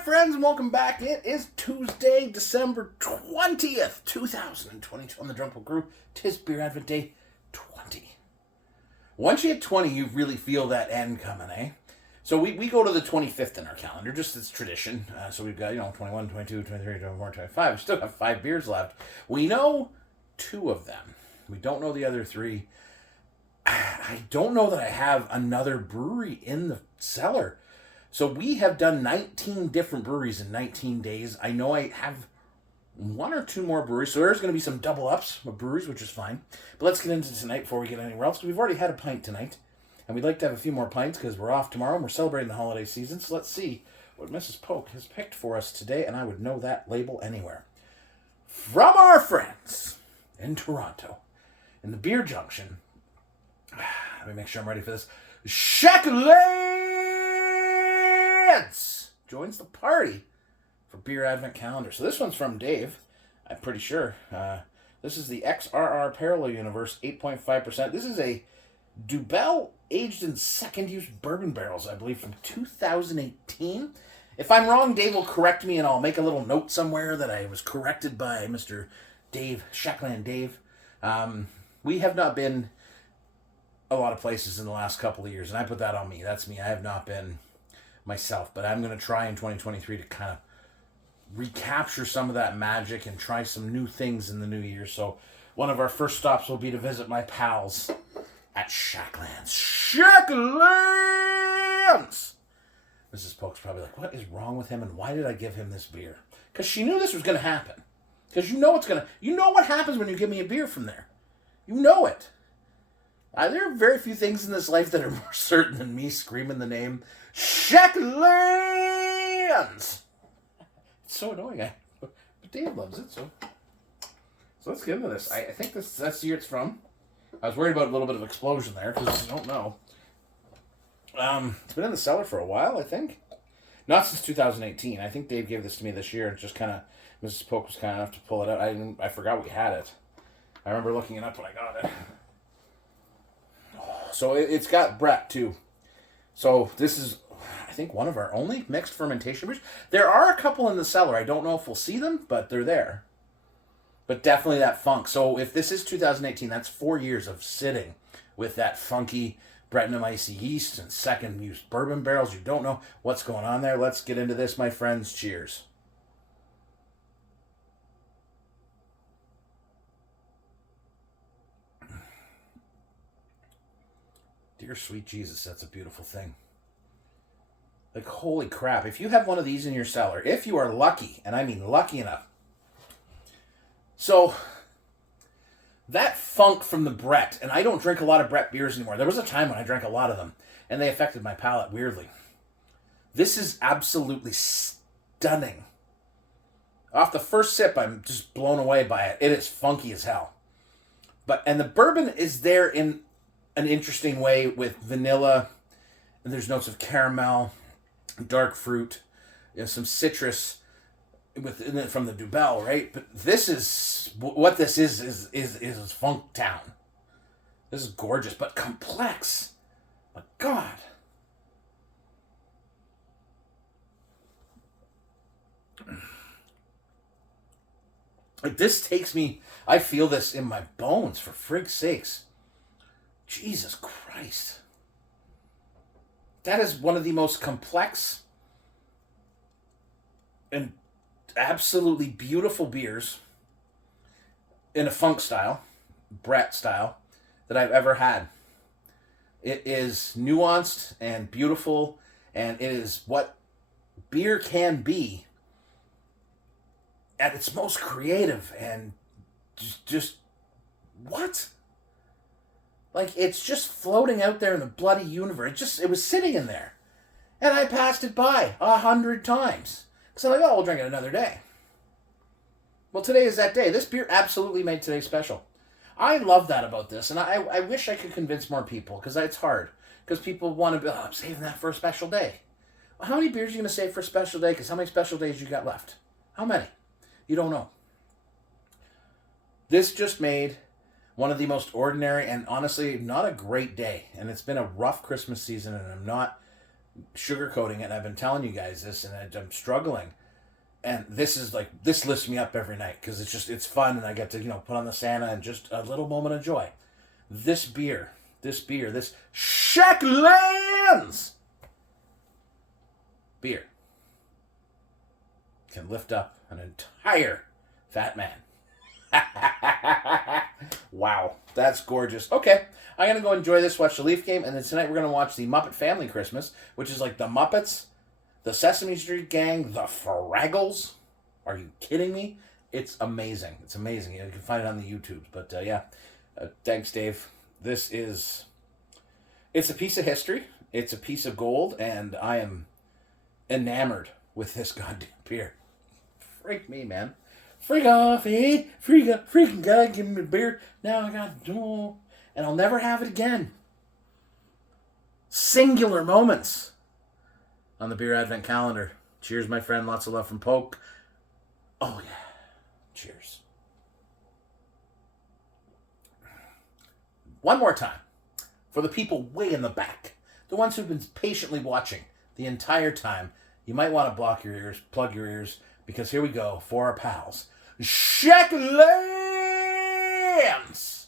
friends, and welcome back. It is Tuesday, December 20th, 2022 on the Dubbel Crew. 'Tis Beer Advent Day 20. Once you hit 20, you really feel that end coming, eh? So we go to the 25th in our calendar, just as tradition. So we've got, 21, 22, 23, 24, 25. We still have 5 beers left. We know 2 of them. We don't know the other 3. I don't know that I have another brewery in the cellar. So we have done 19 different breweries in 19 days. I know I have 1 or 2 more breweries. So there's going to be some double ups of breweries, which is fine. But let's get into tonight before we get anywhere else. We've already had a pint tonight. And we'd like to have a few more pints because we're off tomorrow and we're celebrating the holiday season. So let's see what Mrs. Polk has picked for us today. And I would know that label anywhere. From our friends in Toronto, in the Beer Junction. Let me make sure I'm ready for this. Shacklands joins the party for Beer Advent Calendar. So this one's from Dave, I'm pretty sure. This is the XRR Parallel Universe, 8.5%. This is a Dubbel aged in second-use bourbon barrels, I believe, from 2018. If I'm wrong, Dave will correct me, and I'll make a little note somewhere that I was corrected by Mr. Dave, Shackland Dave. We have not been a lot of places in the last couple of years, and I put that on me. That's me. I have not been myself, but I'm going to try in 2023 to kind of recapture some of that magic and try some new things in the new year. So one of our first stops will be to visit my pals at Shacklands. Shacklands! Mrs. Polk's probably like, what is wrong with him, and why did I give him this beer? Because she knew this was going to happen. Because you know what happens when you give me a beer from there. You know it. There are very few things in this life that are more certain than me screaming the name Shacklands. It's so annoying, but Dave loves it. So let's get into this. I think that's the year it's from. I was worried about a little bit of explosion there because I don't know. It's been in the cellar for a while, I think. Not since 2018. I think Dave gave this to me this year. Just kind of, Mrs. Polk was kind enough to pull it out. I forgot we had it. I remember looking it up when I got it. So it's got Brett too. So this is, I think, one of our only mixed fermentation beers. There are a couple in the cellar. I don't know if we'll see them, but they're there. But definitely that funk. So if this is 2018, that's 4 years of sitting with that funky Brettanomyces yeast and second-use bourbon barrels. You don't know what's going on there. Let's get into this, my friends. Cheers. Dear sweet Jesus, that's a beautiful thing. Like, holy crap. If you have one of these in your cellar, if you are lucky, and I mean lucky enough. So, that funk from the Brett, and I don't drink a lot of Brett beers anymore. There was a time when I drank a lot of them, and they affected my palate weirdly. This is absolutely stunning. Off the first sip, I'm just blown away by it. It is funky as hell. And the bourbon is there in an interesting way with vanilla, and there's notes of caramel, dark fruit, some citrus from the Dubbel, right? But this is what this is Funk Town. This is gorgeous, but complex. My God. Like, this takes me, I feel this in my bones, for frig's sakes. Jesus Christ. That is one of the most complex and absolutely beautiful beers in a funk style, Brett style, that I've ever had. It is nuanced and beautiful, and it is what beer can be at its most creative and just what? Like, it's just floating out there in the bloody universe. It was sitting in there. And I passed it by 100 times. Because I'm like, oh, we'll drink it another day. Well, today is that day. This beer absolutely made today special. I love that about this. And I wish I could convince more people. Because it's hard. Because people want to be, I'm saving that for a special day. Well, how many beers are you going to save for a special day? Because how many special days you got left? How many? You don't know. This just made one of the most ordinary and honestly not a great day. And it's been a rough Christmas season, and I'm not sugarcoating it. I've been telling you guys this, and I'm struggling. And this lifts me up every night because it's fun, and I get to put on the Santa and just a little moment of joy. This Shacklands beer can lift up an entire fat man. Wow, that's gorgeous. Okay, I'm going to go enjoy this, watch the Leaf game, and then tonight we're going to watch the Muppet Family Christmas, which is like the Muppets, the Sesame Street Gang, the Fraggles. Are you kidding me? It's amazing. It's amazing. You can find it on the YouTube. But thanks, Dave. It's a piece of history. It's a piece of gold, and I am enamored with this goddamn beer. Freak me, man. Freak off, eh? Freaking God, give me a beer. Now I got to and I'll never have it again. Singular moments on the Beer Advent calendar. Cheers, my friend. Lots of love from Poke. Oh, yeah. Cheers. One more time. For the people way in the back, the ones who've been patiently watching the entire time, you might want to block your ears, plug your ears, because here we go for our pals. Shacklands!